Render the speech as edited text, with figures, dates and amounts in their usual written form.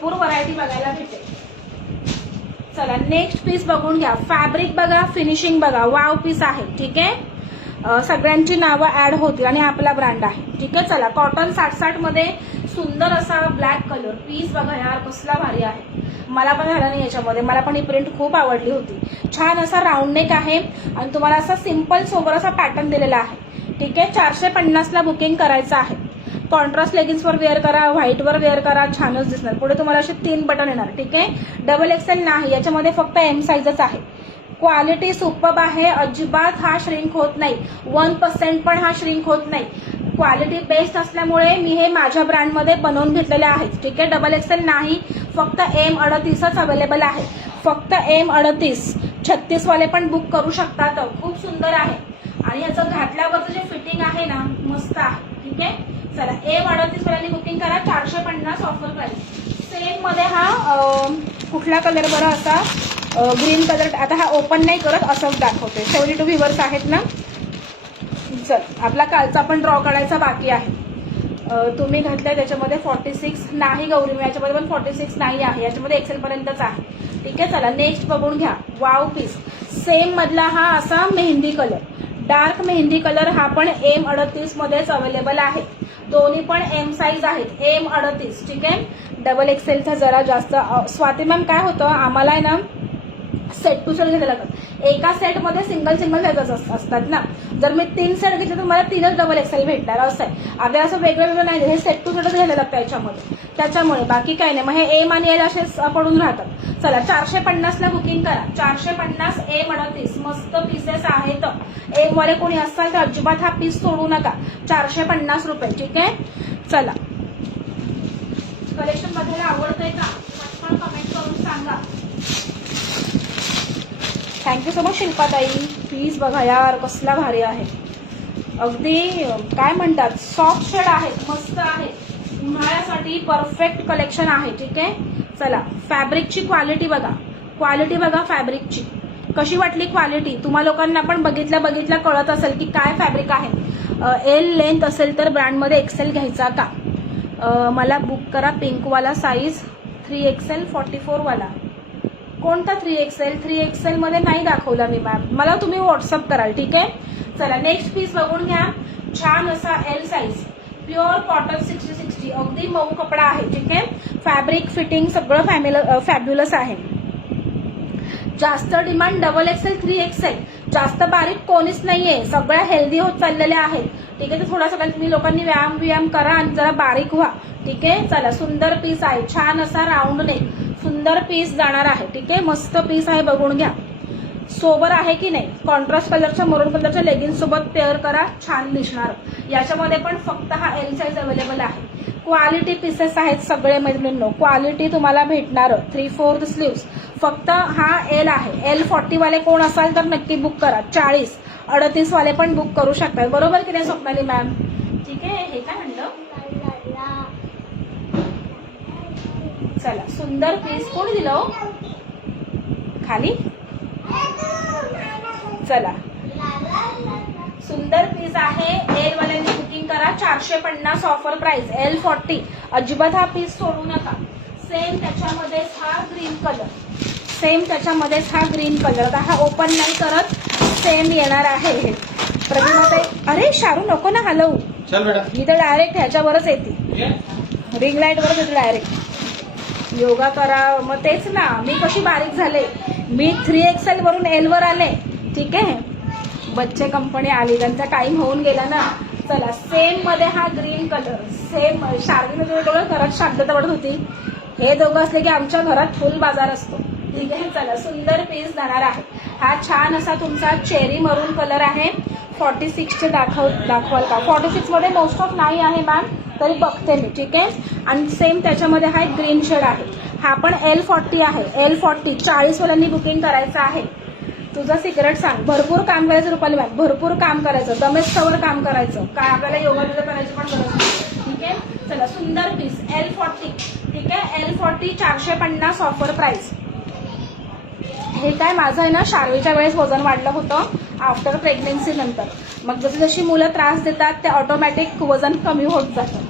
पूर्ण व्हरायटी बघायला भेटेल. चला नेक्स्ट पीस बघून घ्या. फॅब्रिक बघा, फिनिशिंग बघा, वाव पीस आहे. ठीक आहे, सगळ्यांची नावं ऍड होतील आणि आपला ब्रँड आहे. ठीक आहे, चला कॉटन 60-60 मध्ये सुंदर असा ब्लॅक कलर पीस बघा यार, कसला भारी आहे. मला पण झाला नाही याच्यामध्ये, मला पण ही प्रिंट खूप आवडली होती. छान असा राऊंड नेक आहे आणि तुम्हाला असा सिंपल सोबर असा पॅटर्न दिलेला आहे. ठीक आहे, 450 ला बुकिंग करायचं आहे. कॉन्ट्रास्ट लेगिन्सवर वेअर करा, व्हाईटवर वेअर करा, छानच दिसणार. पुढे तुम्हाला असे 3 बटन येणार. ठीक आहे, डबल एक्सेल नाही, याच्यामध्ये फक्त एम साईजच आहे. क्वालिटी सुपर्ब आहे, अजिबात हा श्रिंक होत नाही, 1% पण हा श्रिंक होत नाही. क्वालिटी बेस्ट असल्यामुळे मी हे माझ्या ब्रँडमध्ये बनवून घेतलेले आहेत. ठीक आहे, डबल एक्सेल नाही, फक्त M38च अवेलेबल आहे. फक्त M38, 36 वाले पण बुक करू शकतात. खूप सुंदर आहे आणि याचं घातल्यावरचं जे फिटिंग आहे ना, मस्त आहे. ठीक आहे, चला M38 वाल्यांनी बुकिंग करा, 450 ऑफर प्राइस. सेम मध्ये हा कुठला कलर बरं, असा ग्रीन कलर. आता हा ओपन नाही करत, असंच दाखवते. 72 व्ह्यूवर्स आहेत ना. चल आपला कालचा पण ड्रॉ काढायचा बाकी आहे. तुम्ही घातलाय त्याच्यामध्ये 46 नाही गौरी, याच्यामध्ये पण 46 नाही आहे, याच्यामध्ये एक्सेल पर्यंतच आहे. ठीक आहे, चला नेक्स्ट बघून घ्या. वाव पीस सेम मधला हा असा mehndi colour, dark mehndi colour, हा पण M38 मध्येच अवेलेबल आहे. दोन्ही पण एम साईज आहेत, M38. ठीक आहे, डबल एक्सेलचा जरा जास्त. स्वाती मॅम काय होतं, आम्हाला आहे ना सेट टू सेट घ्यायला लागतात. एका सेटमध्ये सिंगल साईज असतात ना. जर मी 3 सेट घेतले तर मला 3च डबल एक्सेल भेटणार, असं आहे. आता असं वेगळं वेगळं नाही, हे सेट टू सेटच घ्यायला लागतं याच्यामध्ये, त्याच्यामुळे बाकी काही नाही. मग हे एम आणि एल असेच पडून राहतात. चला 450 ला बुकिंग करा. 450 M38 मस्त पीसेस आहेत. एम वाले कोणी असाल तर अजिबात हा पीस सोडू नका. 450 रुपये. ठीक आहे, चला कलेक्शन बघायला आवडतंय का पटकन कमेंट करून सांगा. थँक्यू सो मच शिल्पाताई. पीस बघा यार, कसला भारी आहे. अगदी काय म्हणतात, सॉफ्ट शेड आहेत, मस्त आहे. उन्हाळ्यासाठी परफेक्ट कलेक्शन आहे. ठीक आहे, चला फॅब्रिकची क्वालिटी बघा, क्वालिटी बघा फॅब्रिकची. कशी वाटली क्वालिटी तुम्हा लोकांना पण बघितल्या कळत असेल की काय फॅब्रिक आहे. एल लेंथ असेल तर ब्रँडमध्ये एक्सेल घ्यायचा का. मला बुक करा पिंकवाला साईज 3XL 44 वाला. कोणता 3XL? 3XL मध्ये नाही दाखवला मी मॅम, मला तुम्ही व्हॉट्सअप कराल. ठीक आहे, चला नेक्स्ट पीस बघून घ्या. छान असा एल साईज, प्युअर कॉटन 60-60, अगदी मऊ कपडा आहे. ठीक आहे, फॅब्रिक फिटिंग सगळं फॅब्युलस आहे. जास्त डिमांड डबल एक्सेल 3XL, जास्त बारीक कोणीच नाहीये, सगळ्या हेल्दी होत चाललेल्या आहेत. ठीक आहे, तर थोडा सगळ्या तुम्ही लोकांनी व्यायाम करा आणि जरा बारीक व्हा. ठीक आहे, चला सुंदर पीस आहे, छान असा राऊंड नेक, सुंदर पीस जाणार आहे. ठीक आहे, मस्त पीस आहे, बघून घ्या. सोबर आहे की नाही. कॉन्ट्रास्ट कलरच्या मरून कलरच्या लेगिन्स सोबत पेअर करा, छान दिसणार. याच्यामध्ये पण फक्त हा एल साईज अवेलेबल आहे. क्वालिटी पीसेस आहेत सगळे मैत्रिणींनो, क्वालिटी तुम्हाला भेटणार. 3/4 स्लीव्स, फक्त हा एल आहे. L40 वाले कोण असाल तर नक्की बुक करा. 40-38 वाले पण बुक करू शकतात, बरोबर की नाही स्वप्नाली मॅम. ठीक आहे, हे काय म्हणलं, चला सुंदर पीस कोणी दिलं खाली. चला सुंदर पीस आहे. एल वाल्यांनी बुकिंग करा. 450 ऑफर प्राइस. L40 अजिबात हा पीस सोडू नका. सेम त्याच्यामध्येच हा ग्रीन कलर, सेम त्याच्यामध्येच हा ग्रीन कलर. आता हा ओपन नाही करत, सेम येणार आहे हे. प्रतिभाताई, अरे शारू नको ना हलवू, मी तर डायरेक्ट ह्याच्यावरच येते, रिंग लाईट वरच येते डायरेक्ट. योगा करा, मग तेच ना, मी कशी बारीक झाले, मी 3XL वरून L वर आले. ठीक आहे, बच्चे कंपनी आली, त्यांचा टाइम होऊन गेला ना. चला सेम मध्ये हा ग्रीन कलर, सेम. शार्दीने घरात शांतता पडत होती, हे दोघं असले की आमच्या घरात फुल बाजार असतो. ठीक आहे, चला सुंदर पीस जाणार आहे. हा छान असा तुमचा चेरी मरून कलर आहे. 46 चे दाखवाल का. 46 मध्ये मोस्ट ऑफ नाही आहे मॅम, तरी बघते मी. ठीक आहे, आणि सेम त्याच्यामध्ये हा एक ग्रीन शेड आहे. हा पण L40 आहे. L40 40 वाल्यांनी बुकिंग करायचं आहे. तुझं सिक्रेट सांग. भरपूर काम करायचं रुपाली मॅम, भरपूर काम करायचं, दमेस्तवर काम करायचं, काय आपल्याला योगा करायची पण गरज नाही. ठीक आहे, चला सुंदर पीस L40. ठीक आहे, L40 450 ऑफर प्राइस. हे काय माझं आहे ना, शार्वीच्या वेळेस वजन वाढलं होतं आफ्टर प्रेग्नेन्सी नंतर. मग जशी जशी मुलं त्रास देतात ते ऑटोमॅटिक वजन कमी होत जातं.